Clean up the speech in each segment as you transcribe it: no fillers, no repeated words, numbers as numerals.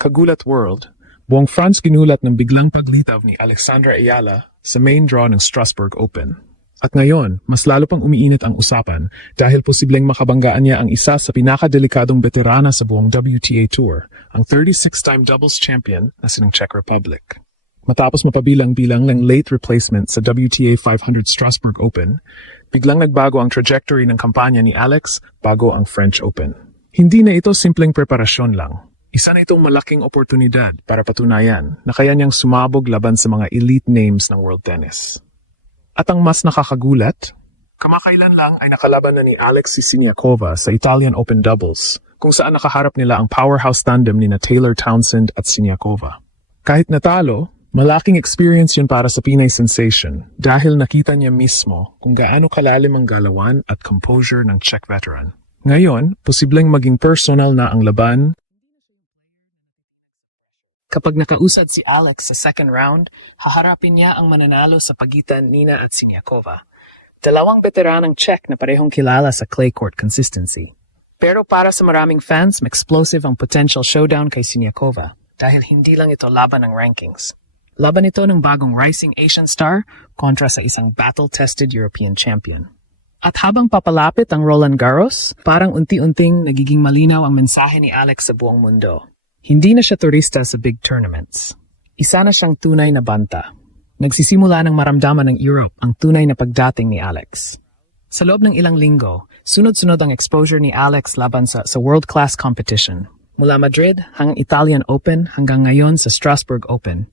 Kagulat World, buong France ginulat ng biglang paglitaw ni Alexandra Ayala sa main draw ng Strasbourg Open. At ngayon, mas lalo pang umiinit ang usapan dahil posibleng makabanggaan niya ang isa sa pinakadelikadong veterana sa buong WTA Tour, ang 36-time doubles champion na sinang Czech Republic. Matapos mapabilang-bilang ng late replacement sa WTA 500 Strasbourg Open, biglang nagbago ang trajectory ng kampanya ni Alex bago ang French Open. Hindi na ito simpleng preparasyon lang. Isa na itong malaking oportunidad para patunayan na kaya niyang sumabog laban sa mga elite names ng world tennis. At ang mas nakakagulat, kamakailan lang ay nakalaban na ni Alex Siniakova sa Italian Open Doubles, kung saan nakaharap nila ang powerhouse tandem ni Taylor Townsend at Siniakova. Kahit natalo, malaking experience yun para sa Pinay sensation dahil nakita niya mismo kung gaano kalalim ang galawan at composure ng Czech veteran. Ngayon, posibleng maging personal na ang laban. Kapag nakausad si Alex sa second round, haharapin niya ang mananalo sa pagitan nina at Siniakova. Dalawang veteranang Czech na parehong kilala sa clay court consistency. Pero para sa maraming fans, explosive ang potential showdown kay Siniakova dahil hindi lang ito laban ng rankings. Laban ito ng bagong rising Asian star kontra sa isang battle-tested European champion. At habang papalapit ang Roland Garros, parang unti-unting nagiging malinaw ang mensahe ni Alex sa buong mundo. Hindi na siya turista sa big tournaments. Isa na siyang tunay na banta. Nagsisimula ng maramdaman ng Europe ang tunay na pagdating ni Alex. Sa loob ng ilang linggo, sunod-sunod ang exposure ni Alex laban sa world-class competition. Mula Madrid hanggang Italian Open hanggang ngayon sa Strasbourg Open.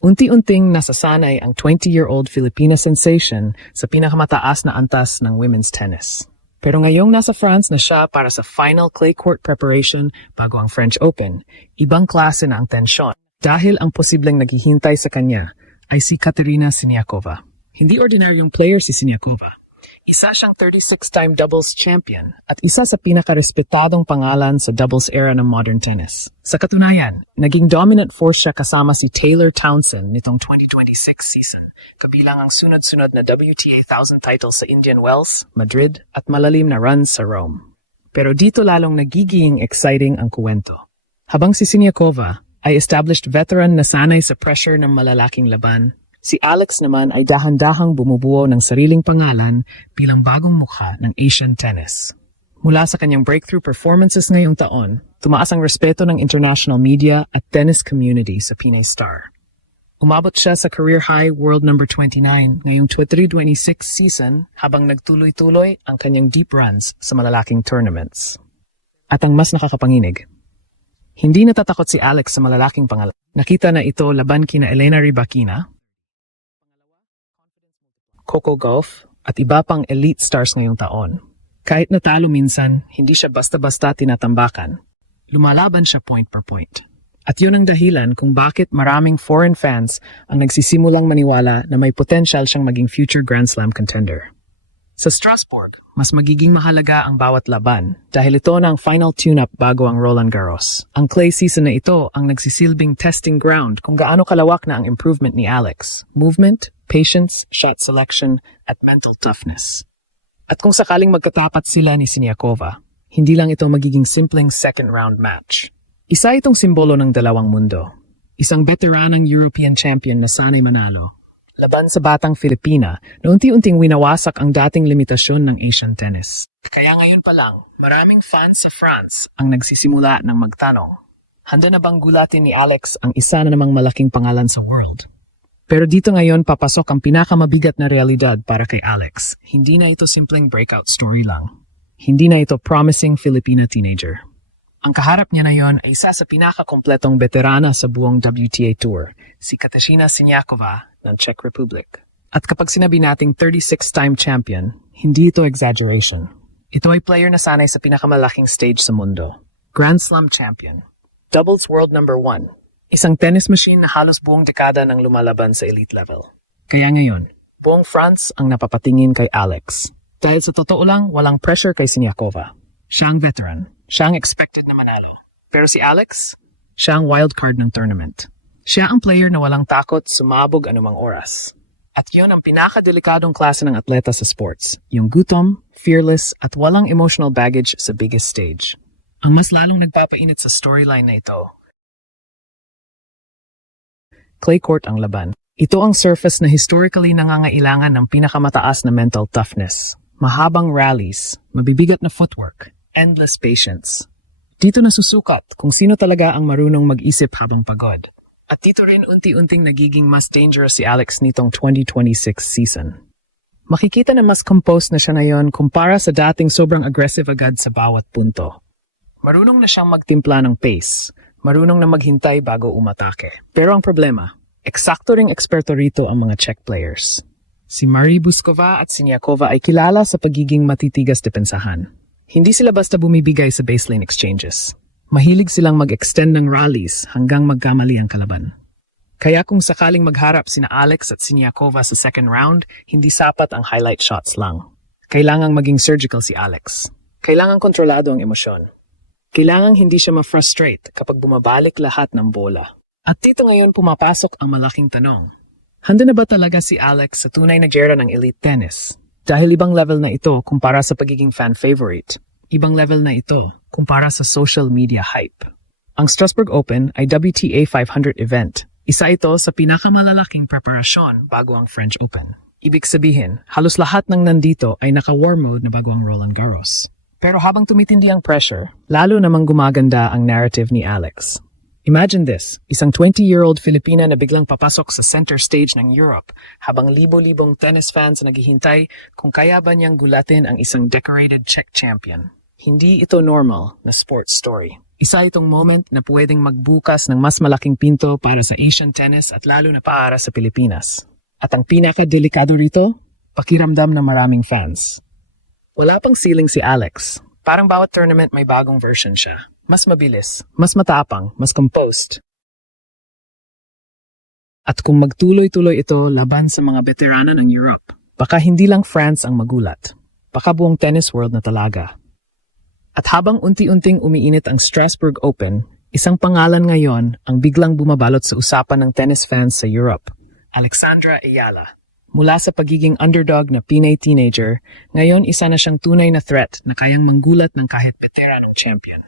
Unti-unting nasasanay ang 20-year-old Filipina sensation sa pinakamataas na antas ng women's tennis. Pero ngayong nasa France na siya para sa final clay court preparation bago ang French Open, ibang klase na ang tensyon dahil ang posibleng naghihintay sa kanya ay si Katerina Siniakova. Hindi ordinaryong player si Siniakova. Isa siyang 36-time doubles champion at isa sa pinakarespetadong pangalan sa doubles era ng modern tennis. Sa katunayan, naging dominant force siya kasama si Taylor Townsend nitong 2026 season, kabilang ang sunod-sunod na WTA 1000 titles sa Indian Wells, Madrid at malalim na runs sa Rome. Pero dito lalong nagiging exciting ang kuwento. Habang si Siniakova ay established veteran na sanay sa pressure ng malalaking laban, si Alex naman ay dahan-dahang bumubuo ng sariling pangalan bilang bagong mukha ng Asian tennis. Mula sa kanyang breakthrough performances ngayong taon, tumaas ang respeto ng international media at tennis community sa Pinay star. Umabot siya sa career high world number 29 ngayong 2026 season habang nagtuloy-tuloy ang kanyang deep runs sa malalaking tournaments. At ang mas nakakapanginig, hindi natatakot si Alex sa malalaking pangalan. Nakita na ito laban kina Elena Rybakina, Coco Gauff, at iba pang elite stars ngayong taon. Kahit natalo minsan, hindi siya basta-basta tinatambakan. Lumalaban siya point per point. At yun ang dahilan kung bakit maraming foreign fans ang nagsisimulang maniwala na may potential siyang maging future Grand Slam contender. Sa Strasbourg, mas magiging mahalaga ang bawat laban dahil ito na ang final tune-up bago ang Roland Garros. Ang clay season na ito ang nagsisilbing testing ground kung gaano kalawak na ang improvement ni Alex. Movement, patience, shot selection, at mental toughness. At kung sakaling magkatapat sila ni Siniakova, hindi lang ito magiging simpleng second-round match. Isa itong simbolo ng dalawang mundo. Isang veteranang European champion na sanay manalo, laban sa batang Filipina na unti-unting winawasak ang dating limitasyon ng Asian tennis. Kaya ngayon pa lang, maraming fans sa France ang nagsisimula ng magtanong, handa na bang gulatin ni Alex ang isa na namang malaking pangalan sa world? Pero dito ngayon papasok ang pinakamabigat na realidad para kay Alex. Hindi na ito simpleng breakout story lang. Hindi na ito promising Filipina teenager. Ang kaharap niya na yon ay isa sa pinakakompletong veterana sa buong WTA Tour, si Katerina Siniakova ng Czech Republic. At kapag sinabi nating 36-time champion, hindi ito exaggeration. Ito ay player na sanay sa pinakamalaking stage sa mundo. Grand Slam champion. Doubles world number 1. Isang tennis machine na halos buong dekada nang lumalaban sa elite level. Kaya ngayon, buong France ang napapatingin kay Alex. Dahil sa totoo lang, walang pressure kay Siniakova. Siya ang veteran. Siya ang expected na manalo. Pero si Alex, siya ang wildcard ng tournament. Siya ang player na walang takot sumabog anumang oras. At yun ang pinakadelikadong klase ng atleta sa sports. Yung gutom, fearless, at walang emotional baggage sa biggest stage. Ang mas lalong nagpapainit sa storyline na ito clay court ang laban. Ito ang surface na historically nangangailangan ng pinakamataas na mental toughness. Mahabang rallies, mabibigat na footwork, endless patience. Dito nasusukat kung sino talaga ang marunong mag-isip habang pagod. At dito rin unti-unting nagiging mas dangerous si Alex nitong 2026 season. Makikita na mas composed na siya ngayon kumpara sa dating sobrang aggressive agad sa bawat punto. Marunong na siyang magtimpla ng pace, marunong na maghintay bago umatake. Pero ang problema, eksakto ring eksperto rito ang mga Czech players. Si Marie Buskova at Siniakova ay kilala sa pagiging matitigas depensahan. Hindi sila basta bumibigay sa baseline exchanges. Mahilig silang mag-extend ng rallies hanggang magkamali ang kalaban. Kaya kung sakaling magharap sina Alex at Siniakova sa second round, hindi sapat ang highlight shots lang. Kailangang maging surgical si Alex. Kailangang kontrolado ang emosyon. Kailangang hindi siya ma-frustrate kapag bumabalik lahat ng bola. At dito ngayon pumapasok ang malaking tanong. Handa na ba talaga si Alex sa tunay na gera ng elite tennis? Dahil ibang level na ito kumpara sa pagiging fan favorite. Ibang level na ito kumpara sa social media hype. Ang Strasbourg Open ay WTA 500 event. Isa ito sa pinakamalalaking preparasyon bago ang French Open. Ibig sabihin, halos lahat ng nandito ay naka-war mode na bago ang Roland Garros. Pero habang tumitindi ang pressure, lalo namang gumaganda ang narrative ni Alex. Imagine this, isang 20-year-old Filipina na biglang papasok sa center stage ng Europe habang libo-libong tennis fans naghihintay kung kaya ba niyang gulatin ang isang decorated Czech champion. Hindi ito normal na sports story. Isa itong moment na pwedeng magbukas ng mas malaking pinto para sa Asian tennis at lalo na para sa Pilipinas. At ang pinaka-delikado rito, pakiramdam ng maraming fans. Wala pang ceiling si Alex. Parang bawat tournament may bagong version siya. Mas mabilis, mas matapang, mas composed. At kung magtuloy-tuloy ito laban sa mga veterana ng Europe, baka hindi lang France ang magulat. Baka buong tennis world na talaga. At habang unti-unting umiinit ang Strasbourg Open, isang pangalan ngayon ang biglang bumabalot sa usapan ng tennis fans sa Europe, Alexandra Ayala. Mula sa pagiging underdog na Pinay teenager, ngayon isa na siyang tunay na threat na kayang manggulat ng kahit veteranong champion.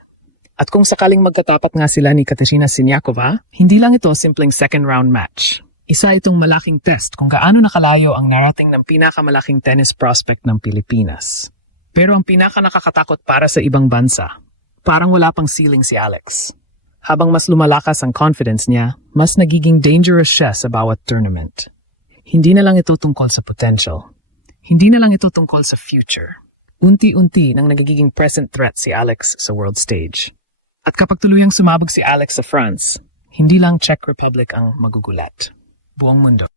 At kung sakaling magkatapat nga sila ni Katerina Siniakova, hindi lang ito simpleng second-round match. Isa itong malaking test kung gaano nakalayo ang narating ng pinakamalaking tennis prospect ng Pilipinas. Pero ang pinaka-nakakatakot para sa ibang bansa, parang wala pang ceiling si Alex. Habang mas lumalakas ang confidence niya, mas nagiging dangerous siya sa bawat tournament. Hindi na lang ito tungkol sa potential. Hindi na lang ito tungkol sa future. Unti-unti nang nagiging present threat si Alex sa world stage. At kapag tuluyang sumabog si Alex sa France, hindi lang Czech Republic ang magugulat. Buong mundo.